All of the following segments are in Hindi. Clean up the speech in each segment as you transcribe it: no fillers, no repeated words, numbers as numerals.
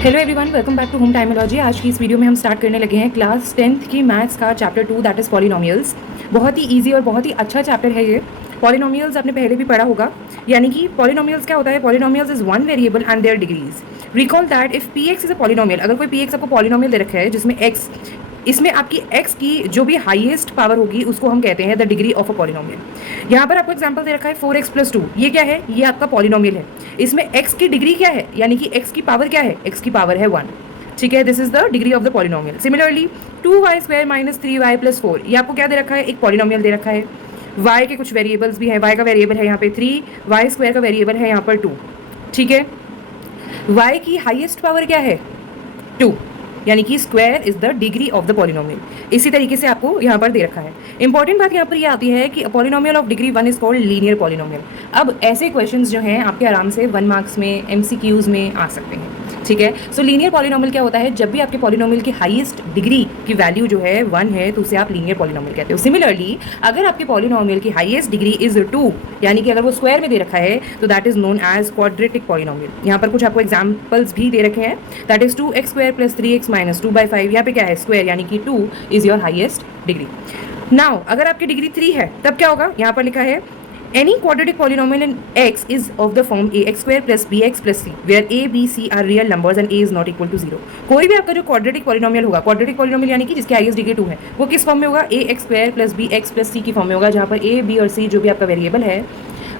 Hello everyone, welcome back to home टाइमोलॉजी। आज की इस वीडियो में हम स्टार्ट करने लगे हैं क्लास 10th की मैथ्स का चैप्टर 2 दैट इज़ पॉलिनोमियल्स। बहुत ही इजी और बहुत ही अच्छा चैप्टर है ये। पॉलिनोमियल्स आपने पहले भी पढ़ा होगा, यानी कि पॉलिनोमियल्स क्या होता है? Polynomials is one variable and their degrees. Recall that if p x is a polynomial, अगर कोई पी एक्स आपको पॉलिनोमियल दे रखा है जिसमें एक्स, इसमें आपकी x की जो भी हाईएस्ट पावर होगी उसको हम कहते हैं the degree of a polynomial. यहाँ पर आपको एग्जांपल दे रखा है 4x+2, ये क्या है? ये आपका पॉलिनोमियल है। इसमें x की डिग्री क्या है, यानी कि x की पावर क्या है? x की पावर है 1। ठीक है, this is the degree of the polynomial. Similarly 2y² - 3y+4, ये आपको क्या दे रखा है? एक पॉलिनोमियल दे रखा है। y के कुछ वेरिएबल्स भी हैं, y का वेरिएबल है यहाँ पे 3, y² का वेरिएबल है यहाँ पर 2। ठीक है, y की हाईएस्ट पावर क्या है? 2, यानी कि square is the degree of the polynomial. इसी तरीके से आपको यहाँ पर दे रखा है। इंपॉर्टेंट बात यहाँ पर ये आती है कि polynomial of degree 1 is called linear polynomial. अब ऐसे क्वेश्चंस जो हैं आपके आराम से 1 मार्क्स में, MCQs में आ सकते हैं। ठीक है, सो लीनियर पॉलिनोमियल क्या होता है? जब भी आपके पॉलिनोमियल की हाईएस्ट डिग्री की वैल्यू जो है 1 है तो उसे आप लीनियर पॉलिनोमियल कहते हो। सिमिलरली अगर आपके पॉलिनोमियल की हाईएस्ट डिग्री इज 2, यानी कि अगर वो स्क्वायर में दे रखा है तो that is known as quadratic polynomial. यहाँ पर कुछ आपको एग्जाम्पल्स भी दे रखे हैं, दैट इज 2x² + 3x - 2/5। यहाँ पे क्या है? स्क्वायर, यानी कि 2 is your highest degree. Now अगर आपकी डिग्री 3 है तब क्या होगा? यहाँ पर लिखा है any quadratic polynomial in x is of the form ax² + bx + c where a, b, c are real numbers and a is not equal to 0। कोई भी आपका जो क्वाड्रेटिक पॉलिनोमियल होगा, क्वाड्रेटिक पॉलिनोमियल यानी कि जिसकी हाईएस्ट डिग्री 2 है, वो किस फॉर्म में होगा? ax² + bx + c की फॉर्म में होगा, जहाँ पर a, b और c जो भी आपका वेरिएबल है,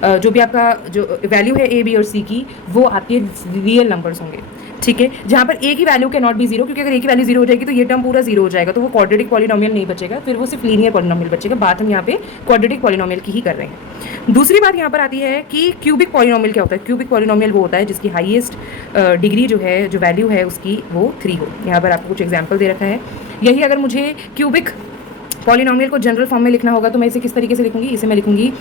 जो भी आपका जो वैल्यू है a, b और c की, वो आपके रियल नंबर्स होंगे। ठीक है, जहाँ पर a की वैल्यू कैन नॉट बी 0, क्योंकि अगर a की वैल्यू 0 हो जाएगी तो ये टर्म पूरा 0 हो जाएगा, तो वो क्वाड्रेटिक पॉलिनोमियल नहीं बचेगा, फिर वो सिर्फ लीनियर पॉलिनोमियल बचेगा। बात हम यहाँ पे क्वाड्रेटिक पॉलिनोमियल की ही कर रहे हैं। दूसरी बात यहाँ पर आती है कि क्यूबिक पॉलिनोमियल क्या होता है? क्यूबिक पॉलिनोमियल वो होता है जिसकी हाईएस्ट डिग्री जो है, जो वैल्यू है उसकी, वो 3 हो। यहाँ पर आपको कुछ एग्जाम्पल दे रखा है। यही अगर मुझे क्यूबिक पॉलिनोमियल को जनरल फॉर्म में लिखना होगा तो मैं इसे किस तरीके से लिखूंगी? इसे मैं लिखूंगी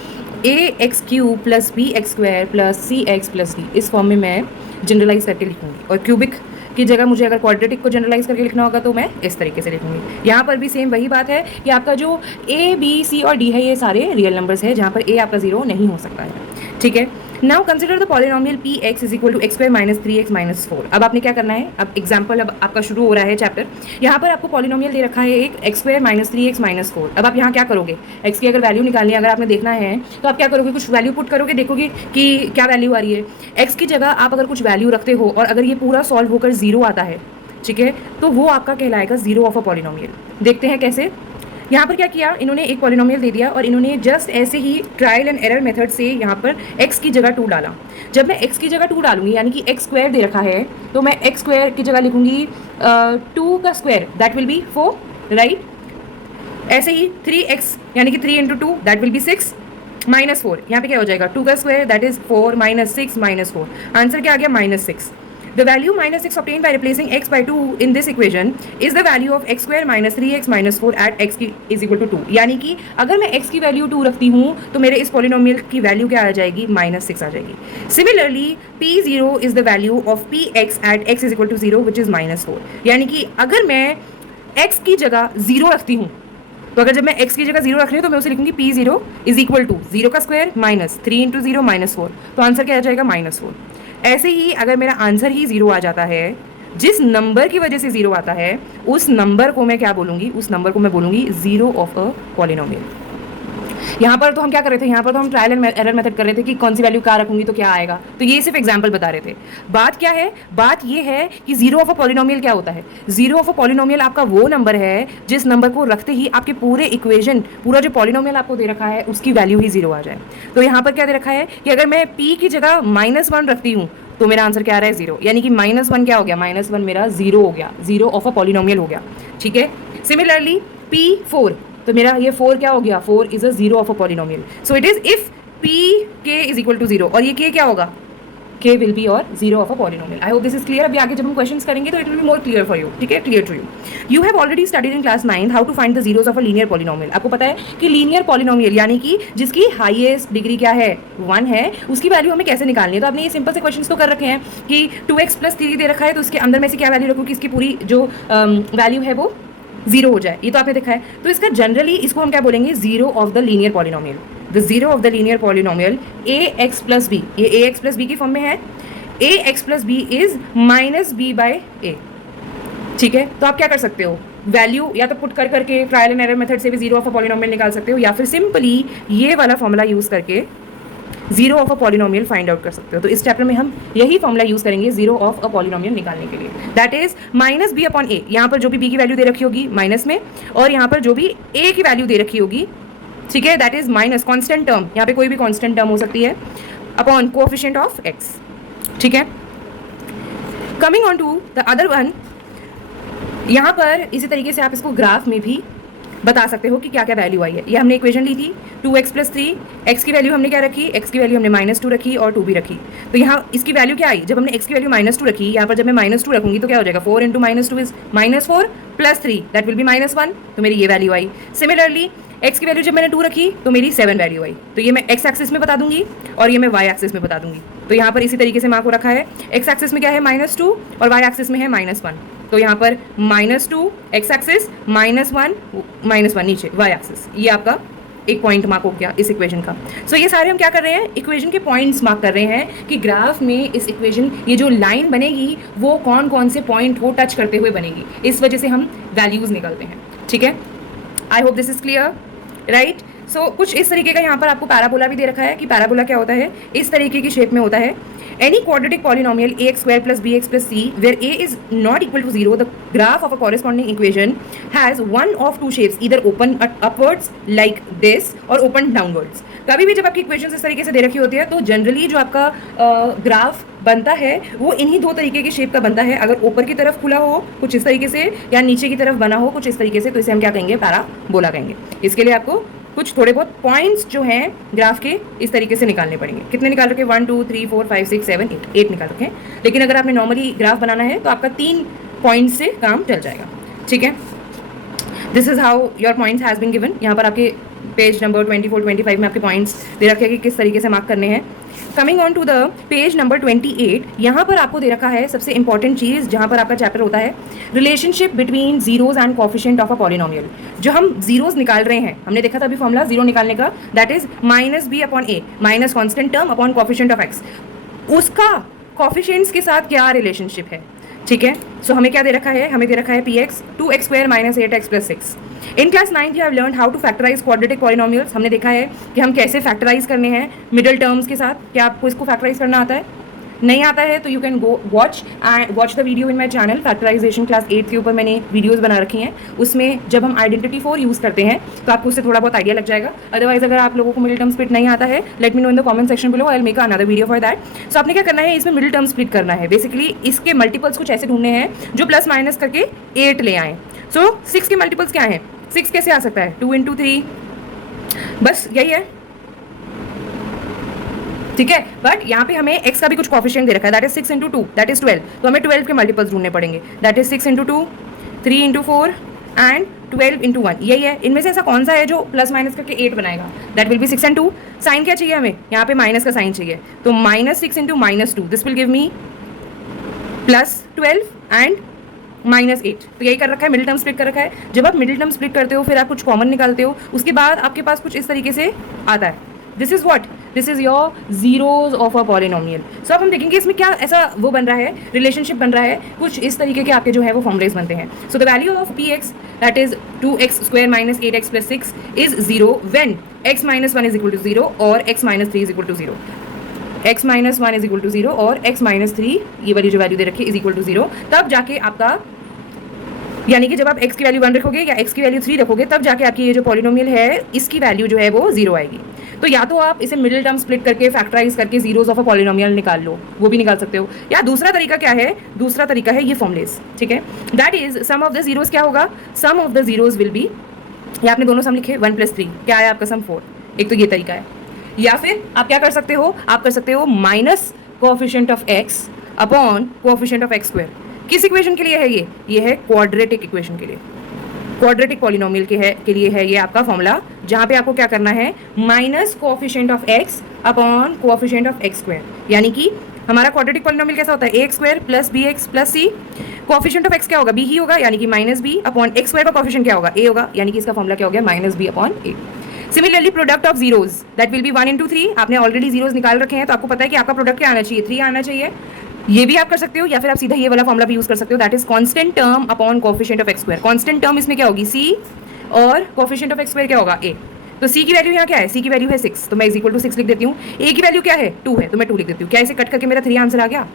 ax³ + bx² + cx + d। इस फॉर्म में मैं जनरलाइज करके लिखूंगी। और क्यूबिक की जगह मुझे अगर क्वाड्रेटिक को जनरलाइज करके लिखना होगा तो मैं इस तरीके से लिखूंगी। यहाँ पर भी सेम वही बात है कि आपका जो a, b, c और d है ये सारे रियल नंबर्स है, जहाँ पर a आपका 0 नहीं हो सकता है। ठीक है, now consider the polynomial px = x² - 3x - 4। अब आपने क्या करना है? अब एग्जाम्पल अब आपका शुरू हो रहा है चैप्टर। यहाँ पर आपको पॉलिनोमियल दे रखा है एक x² - 3x - 4। अब आप यहाँ क्या करोगे? x की अगर वैल्यू निकालनी है, अगर आपने देखना है तो आप क्या करोगे? कुछ वैल्यू पुट करोगे, देखोगे कि क्या वैल्यू आ रही है। x की जगह आप अगर कुछ वैल्यू रखते हो और अगर ये पूरा सॉल्व होकर 0 आता है, ठीक है, तो वो आपका कहलाएगा जीरो ऑफ अ पॉलिनोमियल। देखते हैं कैसे। यहाँ पर क्या किया इन्होंने? एक पॉलिनोमियल दे दिया और इन्होंने जस्ट ऐसे ही ट्रायल एंड एरर मेथड से यहाँ पर x की जगह 2 डाला। जब मैं x की जगह 2 डालूंगी, यानी कि x² दे रखा है, तो मैं x² की जगह लिखूंगी 2 का square, that will B 4, right. ऐसे ही 3x यानी कि 3 × 2 दैट विल बी 6 -4। यहाँ पे क्या हो जाएगा? 2 का स्क्वायर दैट इज 4 - 6 - 4। आंसर क्या आ गया? -6। The value -6 obtained by replacing x by 2 in this equation is the value of x² - 3x - 4 at x = 2। यानी कि अगर मैं x की वैल्यू 2 रखती हूँ तो मेरे इस पॉलिनोमियल की वैल्यू क्या आ जाएगी? -6 आ जाएगी। Similarly p0 is the value of px at x = 0 which is -4। यानी कि अगर मैं x की जगह 0 रखती हूँ, तो अगर जब मैं x की जगह 0 रख रही हूँ तो मैं उसे लिखूंगी p0 = 0 का स्क्वायर - 3 × 0 -4। तो आंसर क्या आ जाएगा? -4। ऐसे ही अगर मेरा आंसर ही 0 आ जाता है, जिस नंबर की वजह से 0 आता है, उस नंबर को मैं क्या बोलूँगी? उस नंबर को मैं बोलूँगी जीरो ऑफ अ पॉलिनोमियल। यहाँ पर तो हम क्या कर रहे थे? यहाँ पर तो हम ट्रायल एंड एरर मेथड कर रहे थे कि कौन सी वैल्यू क्या रखूंगी तो क्या आएगा। तो ये सिर्फ एग्जाम्पल बता रहे थे। बात क्या है? बात ये है कि जीरो ऑफ अ पॉलिनोमियल क्या होता है? जीरो ऑफ अ पॉलिनोमियल आपका वो नंबर है जिस नंबर को रखते ही आपके पूरे इक्वेशन, पूरा जो पॉलिनोमियल आपको दे रखा है उसकी वैल्यू ही 0 आ जाए। तो यहाँ पर क्या दे रखा है कि अगर मैं p की जगह -1 रखती हूँ तो मेरा आंसर क्या आ रहा है? 0। यानी कि -1 क्या हो गया? -1 मेरा 0 हो गया, जीरो ऑफ अ पॉलिनोमियल हो गया। ठीक है, सिमिलरली p4, तो मेरा ये 4 क्या हो गया? 4 is a zero of a polynomial. So it is if pk = 0, और ये k क्या होगा? k विल बी और zero of a polynomial. I hope this is clear. अभी आगे जब हम क्वेश्चंस करेंगे तो it will be more clear for you. ठीक है, clear to you. You have already studied in class 9 how to find the zeros of a linear polynomial. आपको पता है कि लीनियर पॉलिनोमियल यानी कि जिसकी हाईएस्ट डिग्री क्या है? 1 है, उसकी वैल्यू हमें कैसे निकालनी है। तो आपने ये सिंपल से क्वेश्चंस तो कर रखे हैं कि 2x + 3 दे रखा है, तो इसके अंदर में से क्या वैल्यू रखूँ कि इसकी पूरी जो वैल्यू है वो 0 हो जाए। ये तो आपने देखा है। तो इसका जनरली इसको हम क्या बोलेंगे? Zero of the linear polynomial. The zero of the linear polynomial ax + b, ये ax + b की फॉर्म में है। A x plus b is minus b by a. ठीक है, तो आप क्या कर सकते हो, वैल्यू या तो पुट कर करके ट्रायल एंड एरर मेथड से भी जीरो ऑफ अ पॉलिनोमियल निकाल सकते हो, या फिर सिंपली ये वाला फॉर्मूला यूज करके zero of a polynomial find out कर सकते हो। तो इस चैप्टर में हम यही फॉर्मूला यूज करेंगे जीरो ऑफ अ पॉलिनोमियल निकालने के लिए, that is minus b upon a. यहाँ पर जो भी बी की वैल्यू दे रखी होगी माइनस में, और यहाँ पर जो भी ए की वैल्यू दे रखी होगी, ठीक है, that is minus constant term, यहाँ पे कोई भी कॉन्स्टेंट टर्म हो सकती है, अपॉन कोएफिशिएंट ऑफ एक्स। ठीक है, coming on to the other one, यहाँ पर इसी तरीके से आप इसको ग्राफ में भी बता सकते हो कि क्या क्या वैल्यू आई है। ये हमने इक्वेशन ली थी 2x प्लस 3, एक्स की वैल्यू हमने क्या रखी, एक्स की वैल्यू हमने -2 रखी और 2 भी रखी। तो यहाँ इसकी वैल्यू क्या आई, जब हमने एक्स की वैल्यू -2 रखी, यहाँ पर जब मैं -2 रखूंगी तो क्या हो जाएगा, 4 into -2 is -4 plus 3 that will B -1, तो मेरी ये वैल्यू आई। सिमिलरली एक्स की वैल्यू जब मैंने 2 रखी तो मेरी 7 वैल्यू आई। तो ये मैं एक्स एक्सिस में बता दूंगी और ये मैं वाई एक्सिस में बता दूंगी। तो यहाँ पर इसी तरीके से मार्क हो रखा है, एक्स एक्सिस में क्या है -2 और वाई एक्सिस में है -1। तो यहाँ पर -2 एक्स एक्सिस, -1 नीचे वाई एक्सिस, ये आपका एक पॉइंट मार्क हो गया इस इक्वेशन का। सो ये सारे हम क्या कर रहे हैं, इक्वेशन के पॉइंट्स मार्क कर रहे हैं कि ग्राफ में इस इक्वेशन, ये जो लाइन बनेगी वो कौन कौन से पॉइंट को टच करते हुए बनेगी, इस वजह से हम वैल्यूज निकलते हैं। ठीक है, I hope this is clear, right. So कुछ इस तरीके का यहाँ पर आपको पैराबोला भी दे रखा है कि पैराबोला क्या होता है, इस तरीके की शेप में होता है। Any quadratic polynomial ax square plus bx plus c where a is not equal to 0, the graph of a corresponding equation has one of two shapes, either open upwards like this or open downwards. कभी भी जब आपकी इक्वेशन इस तरीके से दे रखी होती है तो जनरली जो आपका ग्राफ बनता है वो इन्हीं दो तरीके की शेप का बनता है। अगर ऊपर की तरफ खुला हो कुछ इस तरीके से, या नीचे की तरफ बना हो कुछ इस तरीके से, तो इसे हम क्या कहेंगे, पैराबोला कहेंगे। इसके लिए आपको कुछ थोड़े बहुत पॉइंट्स जो हैं ग्राफ के इस तरीके से निकालने पड़ेंगे। कितने निकाल रखे, 1 2 3 4 5 6 7 8 निकाल रखे हैं। लेकिन अगर आपने नॉर्मली ग्राफ बनाना है तो आपका 3 पॉइंट से काम चल जाएगा। ठीक है, this is how your points has been given. यहाँ पर आपके पेज नंबर 24 25 में आपके पॉइंट्स दे रखे हैं कि किस तरीके से मार्क करने हैं। Coming on to the page number 28, यहाँ पर आपको दे रखा है सबसे इंपॉर्टेंट चीज़, जहाँ पर आपका चैप्टर होता है relationship between zeros and coefficient of a polynomial. जो हम जीरोज निकाल रहे हैं, हमने देखा था अभी फॉर्मूला जीरो निकालने का, that is -b upon a, minus constant term upon coefficient of x. उसका कोएफिशिएंट्स के साथ क्या रिलेशनशिप है। ठीक है, सो हमें क्या दे रखा है, हमें दे रखा है px 2x square minus 8x plus 6। In class 9th you have learn how to factorize quadratic polynomials. हमने देखा है कि हम कैसे फैक्टराइज करने हैं मिडिल टर्म्स के साथ। क्या आपको इसको फैक्टराइज करना आता है, नहीं आता है तो you can go watch the video in my channel. Factorization class 8 के ऊपर मैंने वीडियोस बना रखी हैं, उसमें जब हम आइडेंटिटी 4 यूज़ करते हैं तो आपको उससे थोड़ा बहुत आइडिया लग जाएगा। अदरवाइज अगर आप लोगों को मिडिल टर्म स्प्लिट नहीं आता है, let me know in the comment section below, I will make another video for that. So आपने क्या करना है, इसमें मिडिल टर्म स्प्लिट करना है। बेसिकली इसके मल्टीपल्स कुछ ऐसे ढूंढने हैं जो प्लस माइनस करके 8 ले आए। सो 6 के मल्टीपल्स क्या हैं, 6 कैसे आ सकता है, 2 इंटू 3, बस यही है। ठीक है, बट यहाँ पे हमें x का भी कुछ कोएफिशिएंट दे रखा है, that is 6 into 2 that is 12। तो हमें 12 के मल्टीपल्स ढूंढने पड़ेंगे, that is 6 into 2, 3 into 4 and 12 into 1। यही है, इनमें से ऐसा कौन सा है जो प्लस माइनस करके 8 बनाएगा, that will be 6 and 2। Sign क्या चाहिए हमें, यहाँ पे माइनस का साइन चाहिए, तो -6 into -2 this will give me +12 and -8। तो यही कर रखा है, मिडिल टर्म स्प्लिट कर रखा है। जब आप मिडिल टर्म स्प्लिट करते हो फिर आप कुछ कॉमन निकालते हो, उसके बाद आपके पास कुछ इस तरीके से आता है, this is what, this is your zeros of a polynomial. So अब हम देखेंगे इसमें क्या ऐसा वो बन रहा है, रिलेशनशिप बन रहा है, कुछ इस तरीके के आपके जो है वो फॉर्मूलेज बनते हैं। So the value of px that is 2x square minus 8x plus 6 is 0 when x minus 1 is equal to 0 और x minus 3 is equal to 0। x minus 1 is equal to 0 और x माइनस 3, ये वाली जो वैल्यू दे रखी है, इज इक्वल टू 0। तब जाके आपका, यानी कि जब आप x की वैल्यू 1 रखोगे या x की वैल्यू 3 रखोगे, तब जाके आपकी ये जो पॉलिनोमियल है इसकी वैल्यू जो है वो 0 आएगी। तो या तो आप इसे मिडिल टर्म स्प्लिट करके फैक्टराइज करके जीरोज ऑफ अ पॉलिनोमियल निकाल लो, वो भी निकाल सकते हो। या दूसरा तरीका क्या है, दूसरा तरीका है ये फॉर्मूलेस। ठीक है, that is sum of the zeros क्या होगा, sum of the zeros will be, या आपने दोनों सम लिखे 1 + 3, क्या है आपका सम 4। एक तो ये तरीका है, या फिर आप क्या कर सकते हो, आप कर सकते हो minus coefficient of x upon coefficient of x square. किस इक्वेशन के लिए है ये है क्वाड्रेटिक इक्वेशन के लिए, क्वाड्रेटिक पॉलिनोमियल के लिए है ये आपका फॉर्मूला, जहाँ पे आपको क्या करना है, minus coefficient of x upon coefficient of x square. यानी कि हमारा क्वाड्रेटिक पॉलिनोमियल कैसा होता है, ax square plus bx plus c, coefficient of x क्या होगा, b ही होगा, यानी कि -b अपॉन x स्क्वायर का कोएफिशिएंट क्या होगा, a होगा, यानी कि इसका फॉर्मूला क्या हो गया, -b upon a। Similarly product of zeros that will B 1 into 3। आपने ऑलरेडी जीरोज निकाल रखे हैं तो आपको पता है कि आपका प्रोडक्ट क्या आना चाहिए, 3 आना चाहिए। ये भी आप कर सकते हो या फिर आप सीधा ये वाला फॉर्मुला भी यूज कर सकते हो, that is constant term upon coefficient of x square. Constant term इसमें क्या होगी, सी, और कोएफिशिएंट ऑफ एक्स स्क्वायर क्या होगा, ए। तो सी की वैल्यू यहाँ क्या है, सी की वैल्यू है 6, तो मैं इज इक्वल टू 6 लिख देती हूँ। ए की वैल्यू क्या है, 2 है, तो मैं 2 लिख देती हूँ। क्या इसे कट करके मेरा 3 आंसर आ गया,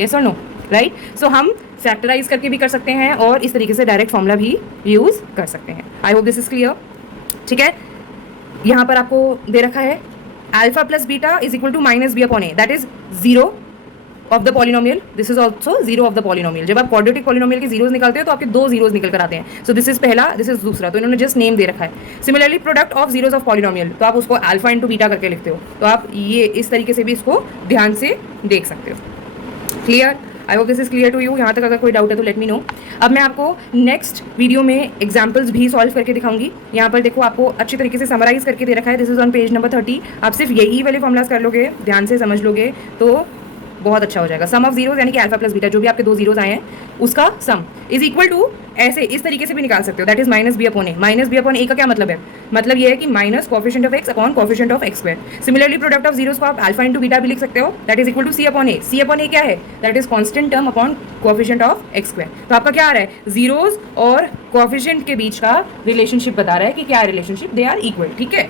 यस और नो, राइट। सो हम फैक्टराइज करके भी कर सकते हैं और इस तरीके से डायरेक्ट फॉर्मुला भी यूज कर सकते हैं। I hope this is clear, ठीक है। यहाँ पर आपको दे रखा है alpha plus beta is equal to minus b upon a, that is zero of the polynomial, this is also zero of the polynomial. जब आप क्वाड्रेटिक पॉलिनोमियल के जीरोज निकालते हो तो आपके 2 जीरोज निकल कर आते हैं। सो दिस इज पहला, दिस इज दूसरा, तो इन्होंने जस्ट नेम दे रखा है। Similarly product of zeros of polynomial, तो आप उसको अल्फा इंटू बीटा करके लिखते हो, तो आप ये इस तरीके से भी इसको ध्यान से देख सकते हो। Clear, I hope this is clear to you. यहाँ तक अगर कोई डाउट है तो लेट मी नो। अब मैं आपको नेक्स्ट वीडियो में एग्जाम्पल्स भी सॉल्व करके दिखाऊंगी। यहाँ पर देखो आपको अच्छे तरीके से समराइज करके दे रखा है, this is on page number 30। आप सिर्फ यही वाले फॉर्मुलाज कर लोगे, ध्यान से समझ लोगे तो बहुत अच्छा हो जाएगा। सम ऑफ जीरोज यानी कि अल्फा प्लस बीटा, जो भी आपके 2 जीरोज आए हैं उसका सम इज इक्वल टू, ऐसे इस तरीके से भी निकाल सकते हो, that is minus b upon a. Minus b upon a का क्या मतलब है, मतलब ये है कि minus coefficient of x upon coefficient of x square. Similarly product of zeros को आप अल्फा इंटू बीटा भी लिख सकते हो, that is equal to c upon a. C upon a क्या है, that is constant term upon coefficient of x square. तो आपका क्या आ रहा है, जीरोज और कोएफिशिएंट के बीच का रिलेशनशिप बता रहा है कि क्या रिलेशनशिप, दे आर इक्वल, ठीक है।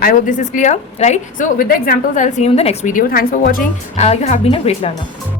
I hope this is clear, right? So with the examples, I'll see you in the next video. Thanks for watching. You have been a great learner.